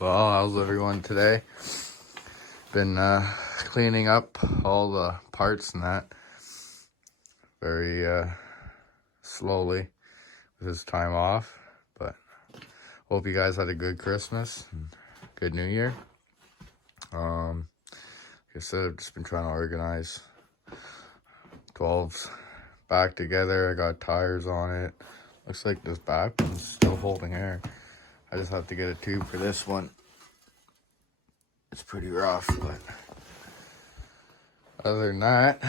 Well, how's everyone today? Been cleaning up all the parts and that very slowly with this time off, but hope you guys had a good Christmas and good New Year. Like I said, I've just been trying to organize 12s back together. I got tires on it. Looks like this back one's still holding air. I just have to get a tube for this one. It's pretty rough, but other than that,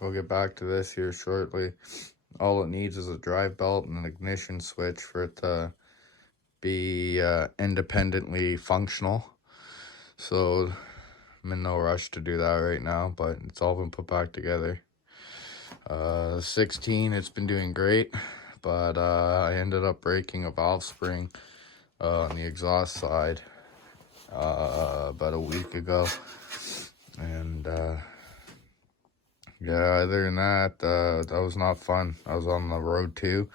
we'll get back to this here shortly. All it needs is a drive belt and an ignition switch for it to be independently functional. So I'm in no rush to do that right now, but it's all been put back together. 16, it's been doing great, but I ended up breaking a valve spring on the exhaust side about a week ago, and yeah, other than that, that was not fun. I was on the road too,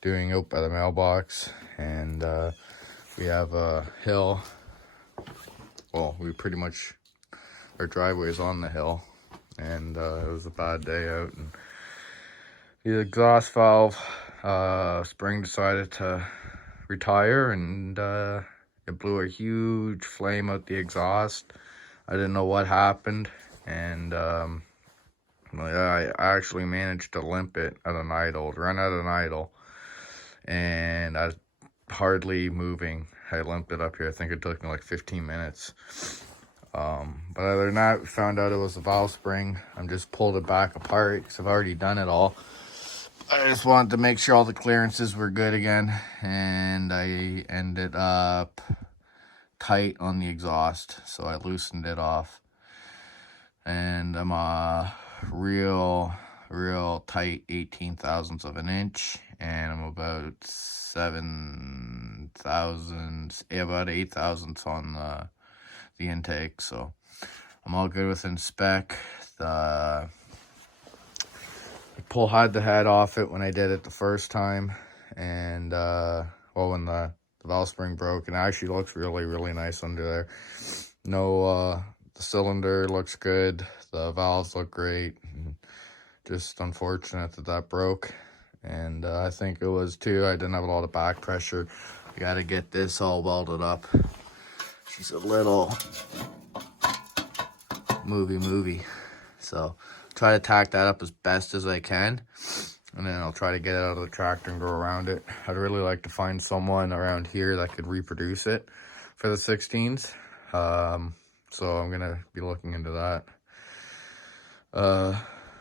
doing out by the mailbox, and we have a hill. Well, we pretty much, our driveway is on the hill, and it was a bad day out, and the exhaust valve spring decided to retire, and it blew a huge flame out the exhaust. I didn't know what happened, and I actually managed to limp it at an idle, run at an idle, and I was hardly moving. I limped it up here. I think it took me like 15 minutes. But other than that, we found out it was a valve spring. I just pulled it back apart because I've already done it all. I just wanted to make sure all the clearances were good again, and I ended up tight on the exhaust, so I loosened it off, and I'm real tight 18 thousandths of an inch, and I'm about 8 thousandths on the intake, so I'm all good within spec. I had the head off it when I did it the first time, and when the valve spring broke, and it actually looks really nice under there. No, the cylinder looks good, the valves look great. Just unfortunate that broke, and I think it was too, I didn't have a lot of back pressure. I gotta get this all welded up. She's a little movie, so try to tack that up as best as I can, and then I'll try to get it out of the tractor and go around it. I'd really like to find someone around here that could reproduce it for the 16s, so I'm gonna be looking into that.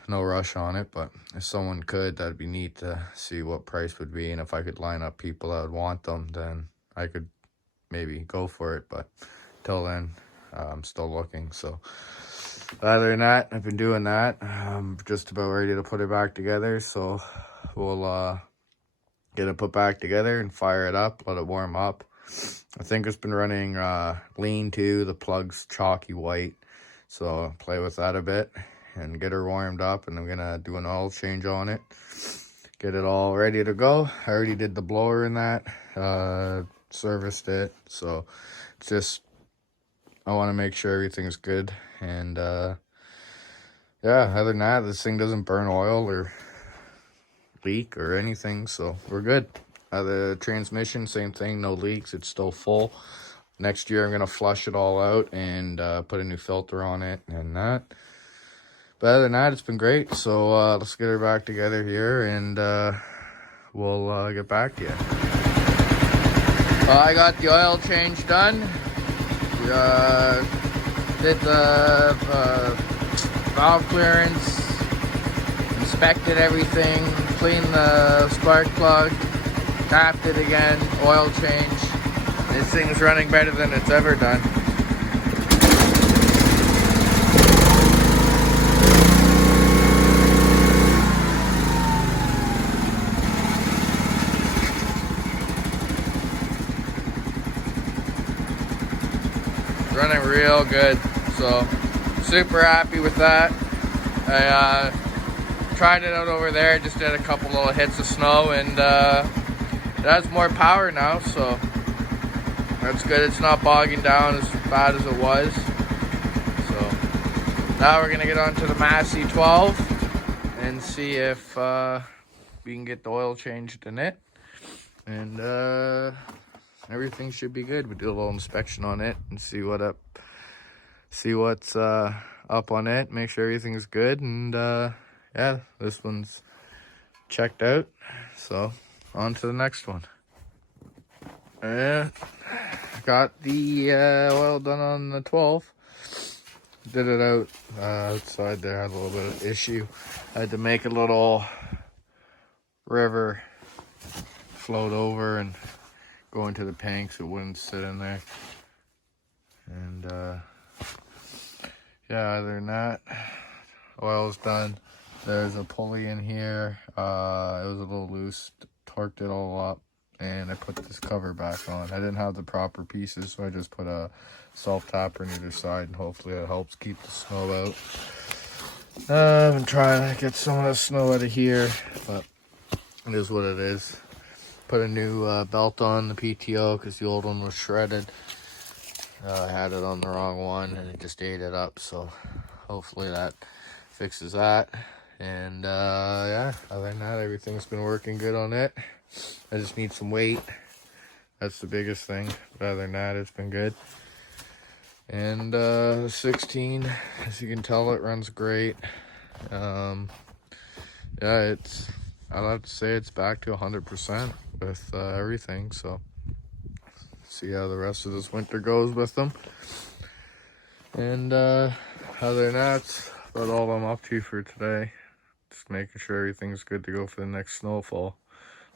No rush on it, but if someone could, that'd be neat to see what price would be, and if I could line up people that would want them, then I could maybe go for it, but till then, I'm still looking. So other than that, I've been doing that. I'm just about ready to put it back together, so we'll get it put back together and fire it up, let it warm up. I think it's been running lean too. The plug's chalky white, so I'll play with that a bit and get her warmed up, and I'm gonna do an oil change on it, get it all ready to go. I already did the blower in that, serviced it, so it's just, I want to make sure everything's good, and yeah, other than that, this thing doesn't burn oil or leak or anything, so we're good. The transmission, same thing, no leaks, it's still full. Next year I'm gonna flush it all out and put a new filter on it and that. But other than that, it's been great. So let's get her back together here, and we'll get back to you. I got the oil change done. Did the valve clearance, inspected everything, cleaned the spark plug, tapped it again, oil change. This thing's running better than it's ever done. Running real good, so super happy with that. I tried it out over there, just did a couple little hits of snow, and it has more power now, so That's good. It's not bogging down as bad as it was. So now we're gonna get on to the Massey 12 and see if we can get the oil changed in it. And everything should be good. We do a little inspection on it and see what's up on it. Make sure everything's good. And yeah, this one's checked out. So on to the next one. Got the oil done on the 12. Did it out outside there. Had a little bit of issue. I had to make a little river float over and go into the tank so it wouldn't sit in there. And yeah, other than that, oil's done. There's a pulley in here. It was a little loose. Torqued it all up. And I put this cover back on. I didn't have the proper pieces, so I just put a self-tapper on either side, and hopefully it helps keep the snow out. I've been trying to get some of the snow out of here, but it is what it is. Put a new belt on the PTO because the old one was shredded. I had it on the wrong one, and it just ate it up, so hopefully that fixes that. And yeah, other than that, everything's been working good on it. I just need some weight. That's the biggest thing. But other than that, it's been good. And 16, as you can tell, it runs great. Yeah, I'll have to say it's back to 100% with everything. So see how the rest of this winter goes with them. And other than that, that's about all I'm up to for today. Just making sure everything's good to go for the next snowfall.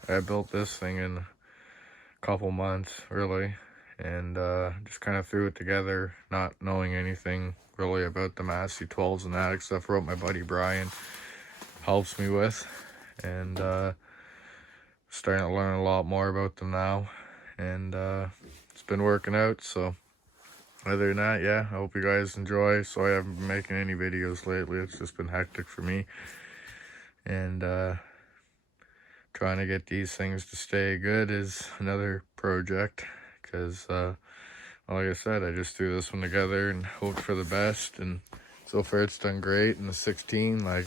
I built this thing in a couple months, really, and just kind of threw it together, not knowing anything really about the Massey 12s and that, except for what my buddy Brian helps me with, and starting to learn a lot more about them now, and it's been working out. So other than that, yeah, I hope you guys enjoy. So I haven't been making any videos lately. It's just been hectic for me, and trying to get these things to stay good is another project, because like I said, I just threw this one together and hoped for the best, and so far it's done great. And the 16, like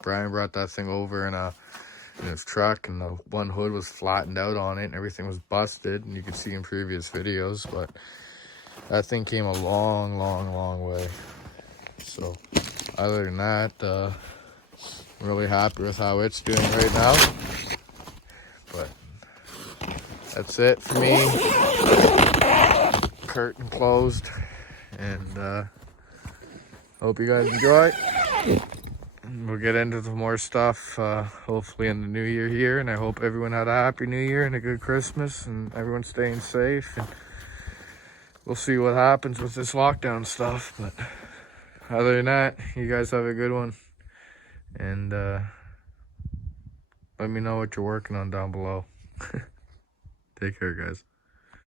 Brian brought that thing over in his truck, and the one hood was flattened out on it and everything was busted, and you could see in previous videos, but that thing came a long way. So other than that, I'm really happy with how it's doing right now. But that's it for me. Curtain closed. And hope you guys enjoy. We'll get into some more stuff hopefully in the new year here. And I hope everyone had a happy new year and a good Christmas, and everyone's staying safe. And we'll see what happens with this lockdown stuff. But other than that, you guys have a good one. And let me know what you're working on down below. Take care, guys.